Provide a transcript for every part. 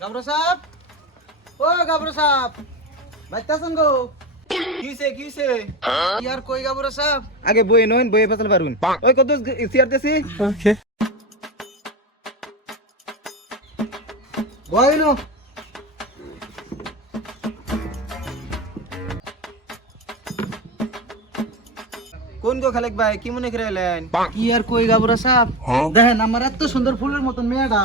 গাবর সাহেব, ও গাবর সাহেব, বাইতাছেন গো? কিছে ইয়ার কই গাবর সাহেব? আগে বই নইন বই ফেসাল পারুন ওই কত সিয়ার দেছি ওকে বইনো কোন গো খালেক ভাই কি মনে করে এলেন কি আর কই গাবর সাহেব? দেখেন আমার এত সুন্দর ফুলের মতন মেয়েটা,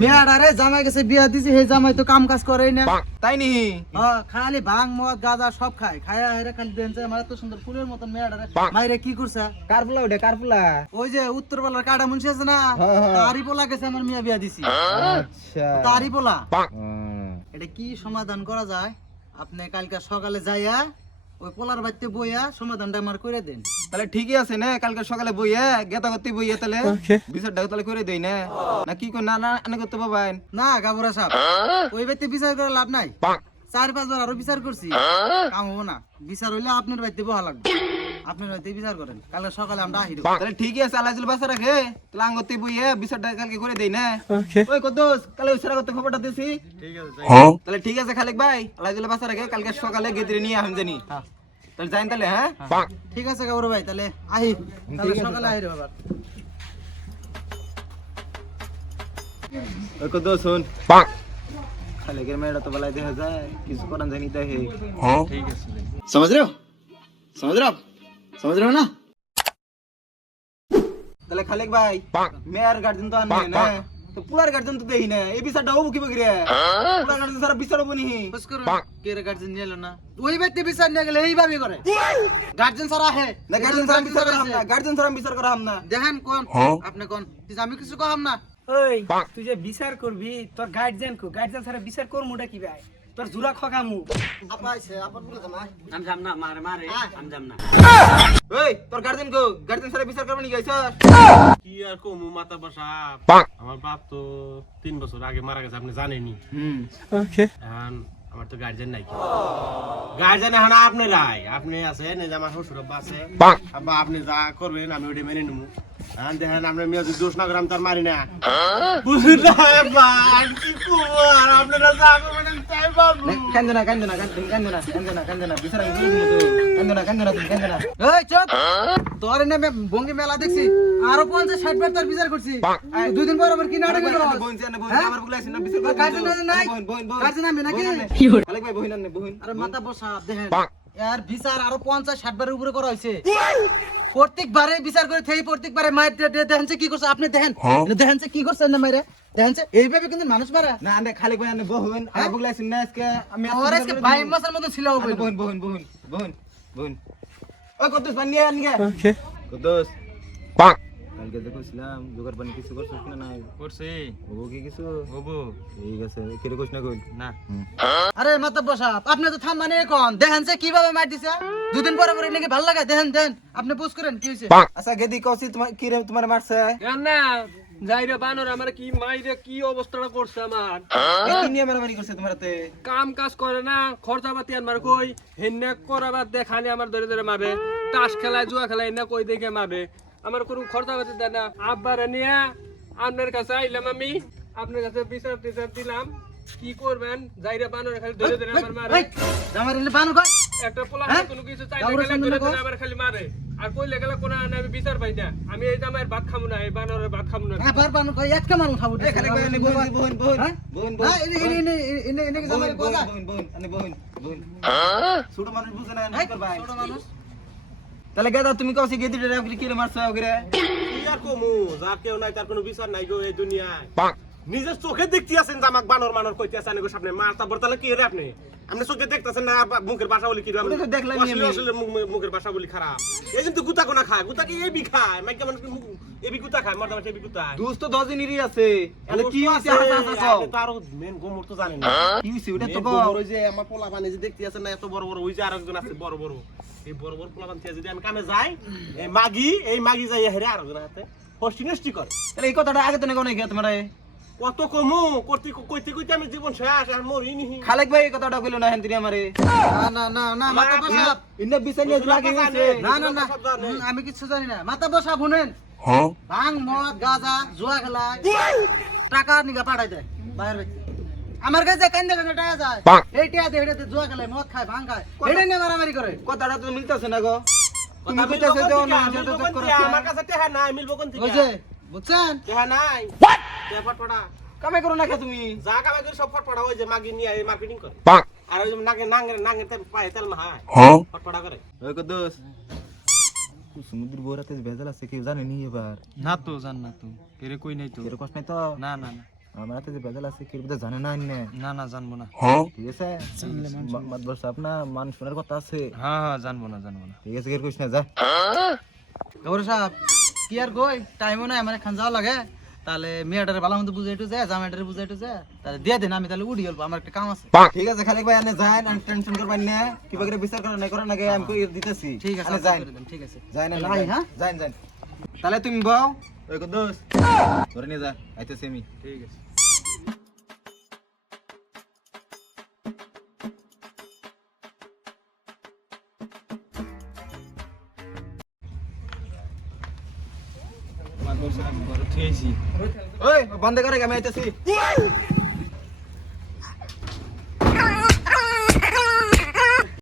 মেয়েটা রে জামাই গেছে বিয়া দিছি, সেই জামাই তো কাম কাজ করেই না। তাই নি খালি ভাং মদ গাঁজা সব খায়, খায়া হেরে খালি দেন আমার এত সুন্দর ফুলের মতন মেয়েটা রে মাইরে কি করছে? কারপুলা ওটা কারপুলা ওই যে উত্তরপাড়ার কাটা মুন্সি আছে না, তারই পোলা গেছে আমার মিয়া বিয়া দিছি। আচ্ছা তারই পোলা। এটা কি সমাধান করা যায়? আপনি কালকে সকালে যাইয়া ওই পোলার বাড়িতে বইয়া সমাধানটা আমার করে দেন। তাহলে ঠিকই আছে না কালকে সকালে বইয়ে গেতা করতে বইয়ে তাহলে বিচারটা তাহলে করে দেই না না কি কর না না আনে করতে পাবেন না গাবরা সাহেব, ওই বাড়িতে বিচার করে লাভ নাই। 4-5 বার আরো বিচার করছি, কাম হবো না। বিচার হইলে আপনার বাড়িতে বহা লাগবে, আপনার বাড়িতে বিচার করেন। কালকে সকালে আমরা আহিব। তাহলে ঠিকই আছে আল্লাহ জুল বাসা রাখে তাহলে আঙ্গতে বইয়ে বিচারটা কালকে করে দেই না ওই কদোস কালে ওইসারা করতে খবরটা দিছি ঠিক আছে তাহলে ঠিক আছে খালেক ভাই আল্লাহ জুল বাসা রাখে কালকে সকালে গেদরে নিয়ে আহম জানি তাহলে যাইন তাহলে হ্যাঁ ঠিক আছে গাবর ভাই, তাহলে আহি কালকে সকালে আহি রে বাবা। ওই কদোস শুন খালেকের মেয়েটা তো বলাই দেখা যায় কিছু করান জানি তাই ঠিক আছে समझ रहे हो? समझ रहे हो आप? समझ रहे हो ना? তাহলে খালেক ভাই মেয়ের গার্জেন তো আনবে না তো পুরার গার্জেন তো দেই না এই বিচারটা হবো কি বগিরে পুরার গার্জেন সারা বিচার হবো নি বস করুন কে রে গার্জেন নিলো না, ওই ব্যক্তি বিচার নিয়ে গেলে এইভাবে করে গার্জেন সারা হে না গার্জেন সারা বিচার করা হাম না গার্জেন সারা বিচার করা হাম না দেখেন কোন আপনি কোন আমি কিছু কহাম না। ওই তুই যে বিচার করবি তোর গার্জিয়ান ছাড়া বিচার কর মুটা কি ভাই তোর জুরা খগামু আপা আইছে আপা বলে জামাই আমি যাম না মারে মারে আমি যাম না ওই তোর গার্জেন কো গার্জেন সারা বিচার করবে নি গাইছস কি আর কমু মাথা বসা আমার বাপ তো 3 বছর আগে মারা গেছে আপনি জানেনই ওকে এখন আমার তো গার্জেন নাই গার্জেন এখন আপনি রাই আপনি আছেন এই যে আমার শ্বশুর আব্বা আছে আব্বা আপনি যা করবেন আমি ওটা মেনে নেবো এখন দেখেন আপনার মেয়ে যদি দোষ না করে আমি তার মারি না বুঝলেন আব্বা কি কুমার আপনারা যা করবেন তাই বাবু কান্দনা বিচার আমি দিই কান্দনা তুমি কান্দনা এই চুপ, তোর নামে বঙ্গি মেলা দেখছি আরো 50-60 বার তোর বিচার করছি। দুই দিন পর আবার কি নাটক করো? বোন জানে বোন আমার বুলাইছ না বিচার তোর গার্জেন নাই, বোন গার্জেন আমি নাকি? খালেক ভাই বহিন আনে বহিন আরে মাথা বসা দেখেন এর বিচার আরো 50-60 বারের উপরে করা হয়েছে। প্রত্যেকবারে বিচার করে থেই প্রত্যেকবারে মায়ের দেখেন কি করছে আপনি দেখেন দেখেন কি করছেন না মায়ের দেখেন এইভাবে কিন্তু মানুষ মারা না আনে খালেক ভাই আনে বহিন আর বুলাইছ না আজকে আমি আর আজকে 22 মাসের মতো ছিল বোন ওই কদ্দুস পানি নিয়ে আনগে কদ্দুস কালকে দেখছিলাম জোগাড় পানি কিছু করছিস না নাই করছি হবো কি কিছু হবো ঠিক আছে কেরে কইছ না কই না আরে মাথা বসা আপনি তো থাম মানে কোন দেখেন কিভাবে মার দিছে দুদিন পরে পরে নাকি ভালো লাগে দেখেন দেন আপনি পোস্ট করেন কি হইছে? আচ্ছা গেদি কইছি তোমার কি রে তোমার মারছে না যাইরে বানর আমার কি মাইরে কি অবস্থাটা করছে আমার কি নিয়ে মারামারি করছে তোমারতে কাম কাজ করে না খরচাপাতি আনবার কই হেন্নে করাবার দেখানি আমার ধরে ধরে মারে তাস খেলায় জুয়া খেলায় না কই দেখে মারে আমার কোনো খরচাপাতি দেয় না আব্বারে নিয়ে আপনার কাছে আইলাম আমি আপনার কাছে বিচার টিচার দিলাম কি করবেন যাইরে বানর খালি ধরে ধরে আমার মারে আমার এনে বানু কয় একটা পোলা হ্যাঁ? কোনো কিছু চাইলে কাউরে গেলে সামনে ধরে রাখো। ধরে আমার খালি মারে আর কইলে গেলে কোনো আমি বিচার পাই না আমি এই জামাইয়ের ভাত খামু না এই বানরের ভাত খামু না আবার বানু কয় একটা মানুষ খাবো এ খালেক ভাই আনে বোন হ্যাঁ? বোন না এনে জামাই কথা বোন ছোট মানুষ বুঝে না এই, ভাই ছোট মানুষ তাহলে গেদা তুমি কইছি গেদি রে কি রে মারছ ওগরে কি আর কমু যার কেউ নাই তার কোনো বিচার নাই গো এই দুনিয়ায় নিজের চোখে দেখতে আছেন যে আমাকে বানর মানর কইতে আছেন গো সামনে মারতা বর্তালে কি রে আপনি আপনি চোখে দেখতেছেন না মুখের ভাষা বলি কি রে ওটা তো দেখলাম আমি। আসলে মুখের ভাষা বলি খারাপ এই কিন্তু গুতা কোনা খায় গুতা কি এবি খায় মাইকা মানুষ এবি গুতা খায় মর্দা মানুষ এবি গুতা দোস্ত 10 দিনেরই আছে আরে কি হইছে হাসা হাসা আপনি তো আরো মেন গোমর তো জানেন না কি হইছে ওটা তো মেন গোমর ওই যে আমার পোলা বানি যে দেখতে আছেন না এত বড় বড় ওই যে আরেকজন আছে বড় বড় এই বড় বড় পোলা বানি যদি আমি কামে যাই এই মাগি যাই হেরে আরেকজন আছে হস্টি নষ্টি করে তাহলে এই কথাটা আগে তো না কোনে গে তোমারে কত কমু কইতে কইতে আমি জীবন শেষ আর মরি নিহি খালেক ভাই এই কথাটা কইলো না হেনতিরি আমারে না মাথা বসা ইন্না বিছানিয়া লাগে গেছে না আমি কিছু জানি না মাথা বসা শুনেন ভাং মদ গাঁজা জুয়া খেলায় টাকা নিগা পাঠাই দেয় বাইরে বাইরে। আমার কাছে কান্দে কান্দে টাকা যায় এই টিয়া দে এটা জুয়া খেলে মদ খায় ভাঙ খায় এটা নিয়ে মারামারি করে কথাটা তো মিলতেছে না গো তুমি কথা কইতাছো যে মিলবো অন্য কোন মানুষের তো থেকে? চক্কর মিলবো কোন থেকে? আছে। আমার কাছে টেহা নাই, মিলবো কোন থেকে? ওই যে বুঝছেন টেহা নাই। টেহা ফটফটা। কামাই করো না কে তুমি যা কামাই করে সব ফটফটা, ওই যে মাগি নিয়ে মার্কেটিং করে। আর ওই যে নাঙ্গের তেল পায়ে তেল মাহায়। ফটফটা করে। ওই কদ্দুস সমুদ্র বোরাতে ভেজাল আছে কেউ জানে নি এবার না তো জান না তো কেরে কই নাই তো এর কষ্ট নাই তো না না না আমার হাতে যে ভেজাল আছে কেউ তো জানে না আন্নে না না জানবো না ঠিক আছে মাতবর সাহেব না মান শোনার কথা আছে হ্যাঁ হ্যাঁ জানবো না জানবো না ঠিক আছে কেউ কইছ না যা গৌর সাহেব কি আর কই টাইমও নাই আমার খান যাওয়া লাগে তাহলে মেয়েটারে ভালো মতো বুঝাইটো যায় জামাইটারে বুঝাইটো যায় তাহলে দিয়ে দেন আমি তাহলে উড়ি গেলবো আমার একটা কাম আছে ঠিক আছে খালিক ভাই আনে যান আর টেনশন করবেন না কি বাগরে বিচার করা না গে আমি কই দিতেছি ঠিক আছে আনে আপনি যান করে দেন, ঠিক আছে যাই না লাই, হ্যাঁ? যান যান তাহলে তুমি বউ ওই কদ্দুস ধরে নিয়ে যা আইতেছি আমি ঠিক আছে ওই বন্ধ করে আমি আইতেছি